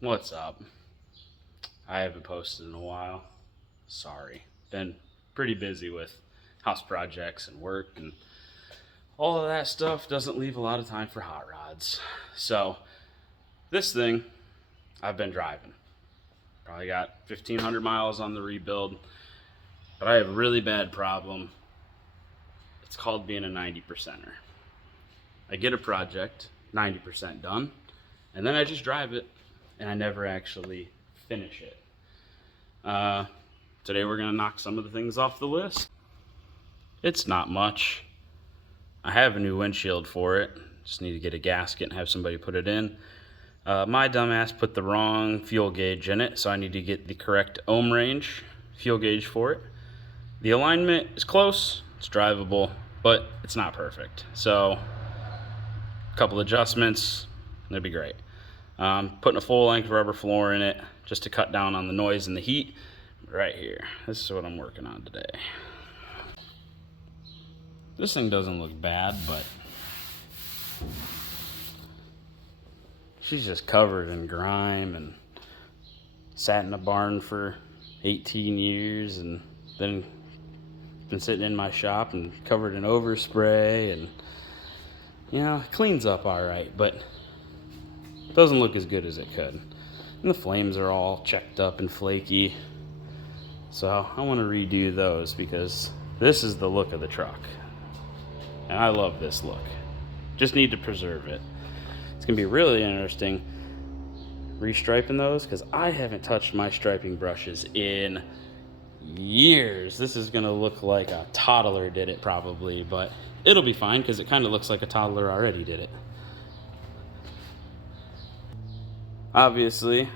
What's up? I haven't posted in a while. Sorry. Been pretty busy with house projects and work, and all of that stuff doesn't leave a lot of time for hot rods. So, this thing I've been driving. Probably got 1,500 miles on the rebuild, but I have a really bad problem. It's called being a 90%er. I get a project 90% done, and then I just drive it, and I never actually finish it. Today we're going to knock some of the things off the list. It's not much. I have a new windshield for it. Just need to get a gasket and have somebody put it in. My dumbass put the wrong fuel gauge in it, so I need to get the correct ohm range fuel gauge for it. The alignment is close, it's drivable, but it's not perfect. So, a couple adjustments, that'd be great. Putting a full length rubber floor in it just to cut down on the noise and the heat. Right here, this is what I'm working on today. This thing doesn't look bad, but she's just covered in grime and sat in a barn for 18 years and then been sitting in my shop and covered in overspray, and you know, it cleans up all right, but it doesn't look as good as it could. And the flames are all checked up and flaky. So I want to redo those because this is the look of the truck. And I love this look. Just need to preserve it. It's going to be really interesting restriping those because I haven't touched my striping brushes in years. This is going to look like a toddler did it probably, but it'll be fine because it kind of looks like a toddler already did it. Obviously,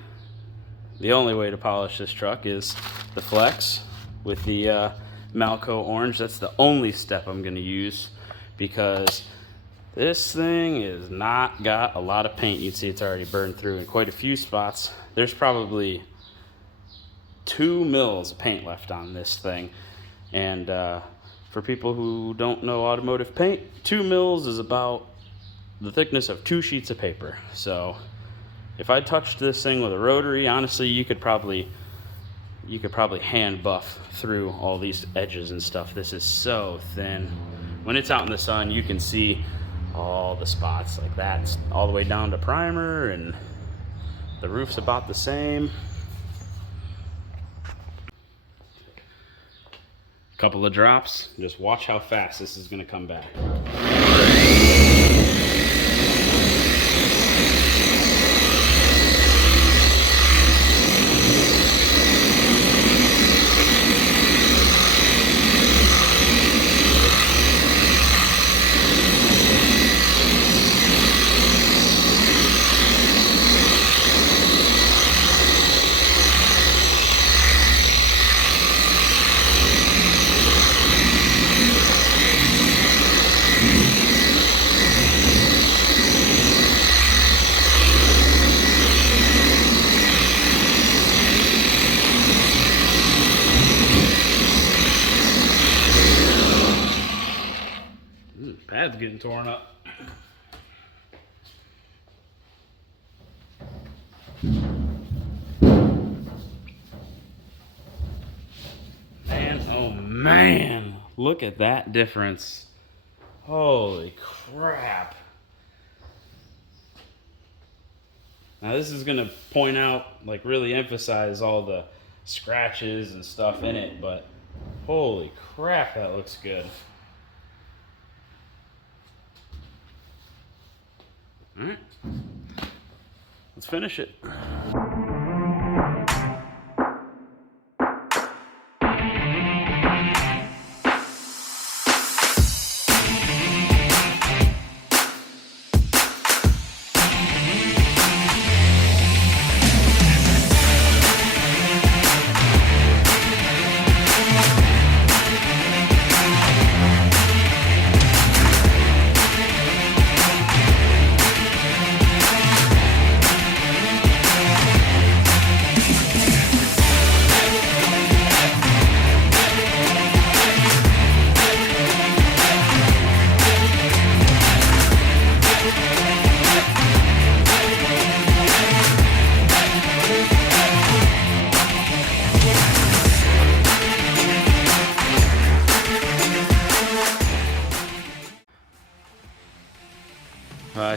the only way to polish this truck is the flex with the Malco orange. That's the only step I'm going to use because this thing is not got a lot of paint. You'd see it's already burned through in quite a few spots. There's probably 2 mils of paint left on this thing. And for people who don't know automotive paint, 2 mils is about the thickness of 2 sheets of paper. So if I touched this thing with a rotary, honestly, you could probably hand buff through all these edges and stuff. This is so thin. When it's out in the sun, you can see all the spots like that. It's all the way down to primer, and the roof's about the same. Couple of drops. Just watch how fast this is going to come back. Pad's getting torn up. Man, oh man, look at that difference. Holy crap. Now this is gonna point out, like really emphasize all the scratches and stuff in it, but holy crap, that looks good. All right, let's finish it.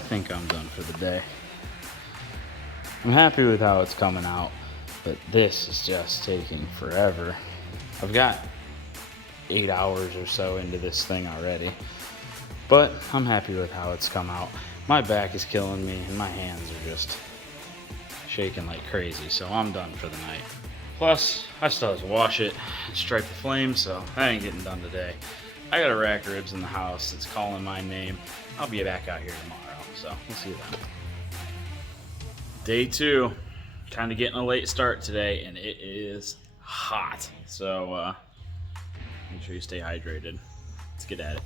think I'm done for the day. I'm happy with how it's coming out, but this is just taking forever. I've got 8 hours or so into this thing already, but I'm happy with how it's come out. My back is killing me and my hands are just shaking like crazy, so I'm done for the night. Plus, I still have to wash it and stripe the flame, so that ain't getting done today. I got a rack of ribs in the house that's calling my name. I'll be back out here tomorrow, so we'll see you then. Day 2, kind of getting a late start today, and it is hot, so make sure you stay hydrated. Let's get at it.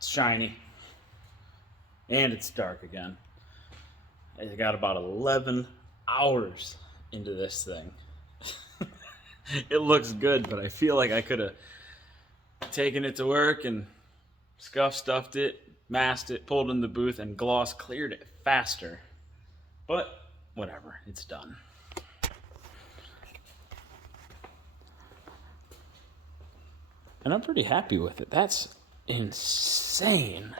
Shiny, and it's dark again. I got about 11 hours into this thing. It looks good, but I feel like I could have taken it to work and stuffed it, masked it, pulled in the booth, and gloss cleared it faster. But whatever, it's done. And I'm pretty happy with it. That's insane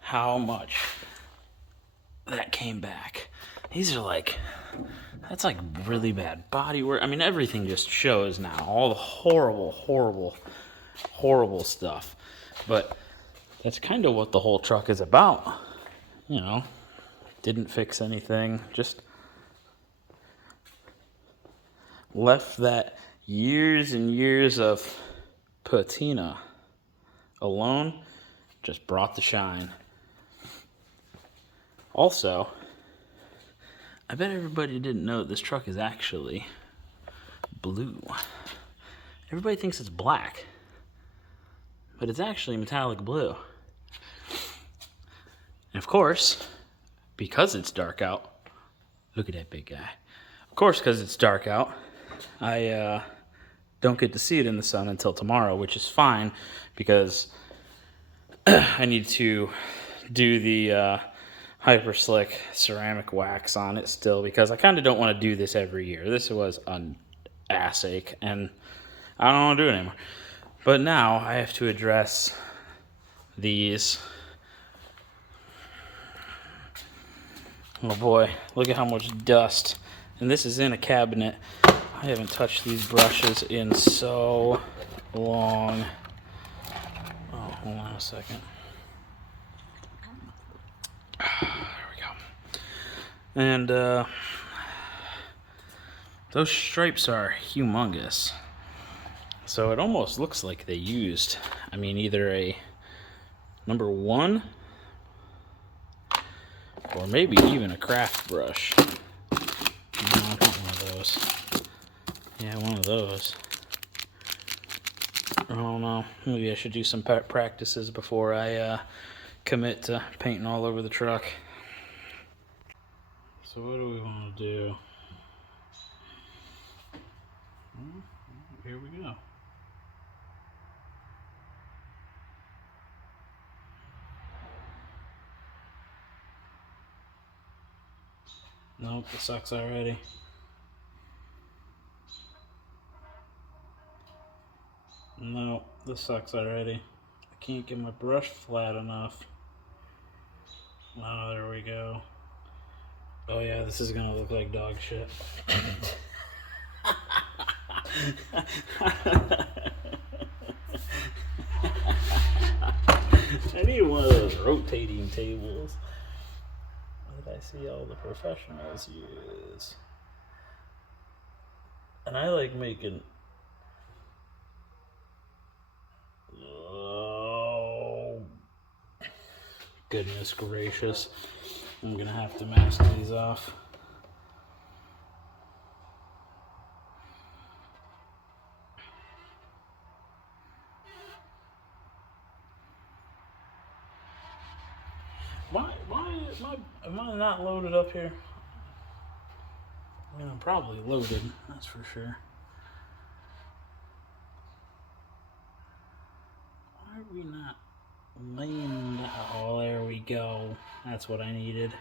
how much that came back. These are like, that's like really bad body work. I mean, everything just shows now. All the horrible stuff. But that's kind of what the whole truck is about. You know, didn't fix anything. Just left that years and years of patina alone, just brought the shine. Also, I bet everybody didn't know that this truck is actually blue. Everybody thinks it's black, but it's actually metallic blue. And of course, because it's dark out, look at that big guy. Of course, because it's dark out, I don't get to see it in the sun until tomorrow, which is fine because I need to do the Hyper Slick ceramic wax on it still, because I kind of don't want to do this every year. This was an ass ache, and I don't want to do it anymore. But now I have to address these. Oh boy, look at how much dust. And this is in a cabinet. I haven't touched these brushes in so long. Oh, hold on a second. There we go. And those stripes are humongous. So it almost looks like they used, I mean, either a number 1 or maybe even a craft brush. No, I want one of those. Yeah, one of those. I don't know. Maybe I should do some practices before I commit to painting all over the truck. So what do we want to do? Well, here we go. Nope, it sucks already. No, this sucks already. I can't get my brush flat enough. Oh, there we go. Oh yeah, this is gonna look like dog shit. I need one of those rotating tables that I see all the professionals use. And I like making... Oh, goodness gracious. I'm gonna have to mask these off. am I not loaded up here? I mean, I'm probably loaded, that's for sure. Why are we not laying down? Oh, there we go. That's what I needed.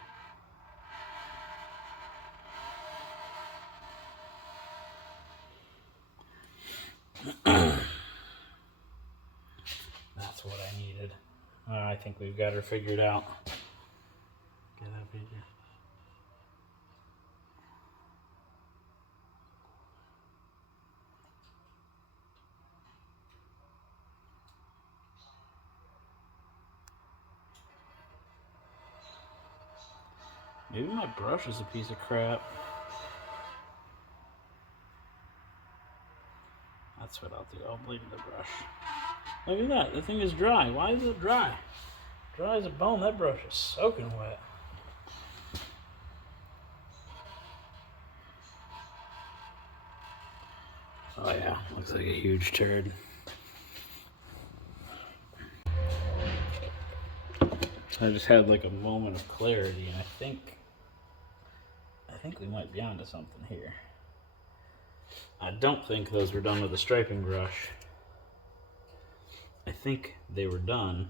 That's what I needed. I think we've got her figured out. Get up here. Maybe my brush is a piece of crap. That's what I'll do. I'll blame the brush. Look at that. The thing is dry. Why is it dry? Dry as a bone. That brush is soaking wet. Oh yeah, looks like a huge turd. I just had like a moment of clarity, and I think we might be onto something here. I don't think those were done with a striping brush. I think they were done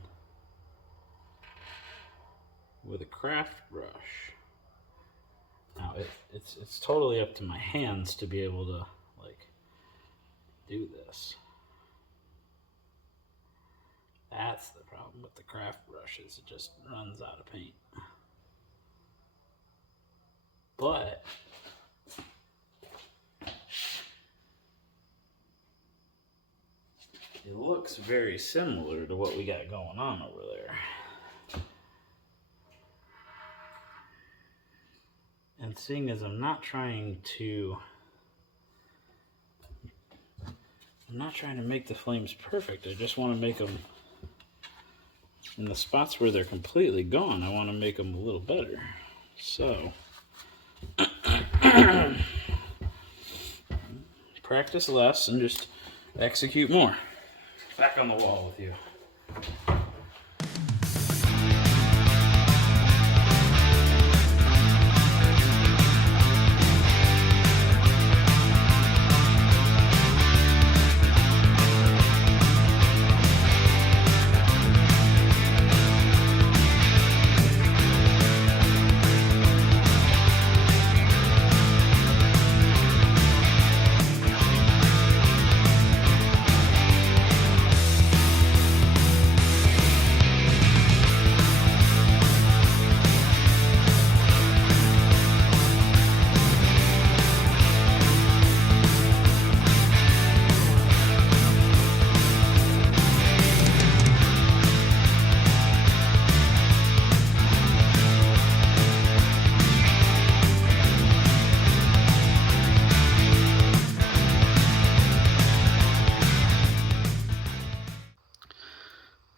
with a craft brush. Now it's totally up to my hands to be able to like do this. That's the problem with the craft brushes. It just runs out of paint. But it looks very similar to what we got going on over there. And seeing as I'm not trying to make the flames perfect, I just want to make them in the spots where they're completely gone. I want to make them a little better. So practice less and just execute more. Back on the wall with you.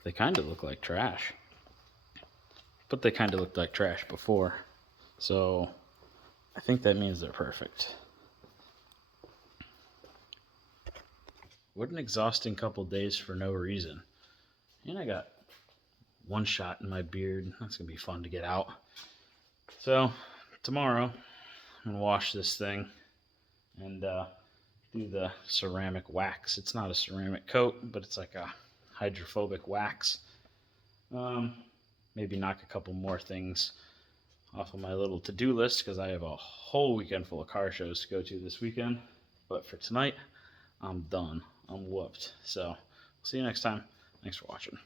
They kind of look like trash, but they kind of looked like trash before, so I think that means they're perfect. What an exhausting couple days for no reason. And I got one shot in my beard. That's gonna be fun to get out. So tomorrow I'm gonna wash this thing and do the ceramic wax. It's not a ceramic coat, but it's like a hydrophobic wax. Maybe knock a couple more things off of my little to-do list because I have a whole weekend full of car shows to go to this weekend. But for tonight, I'm done. I'm whooped. So, see you next time. Thanks for watching.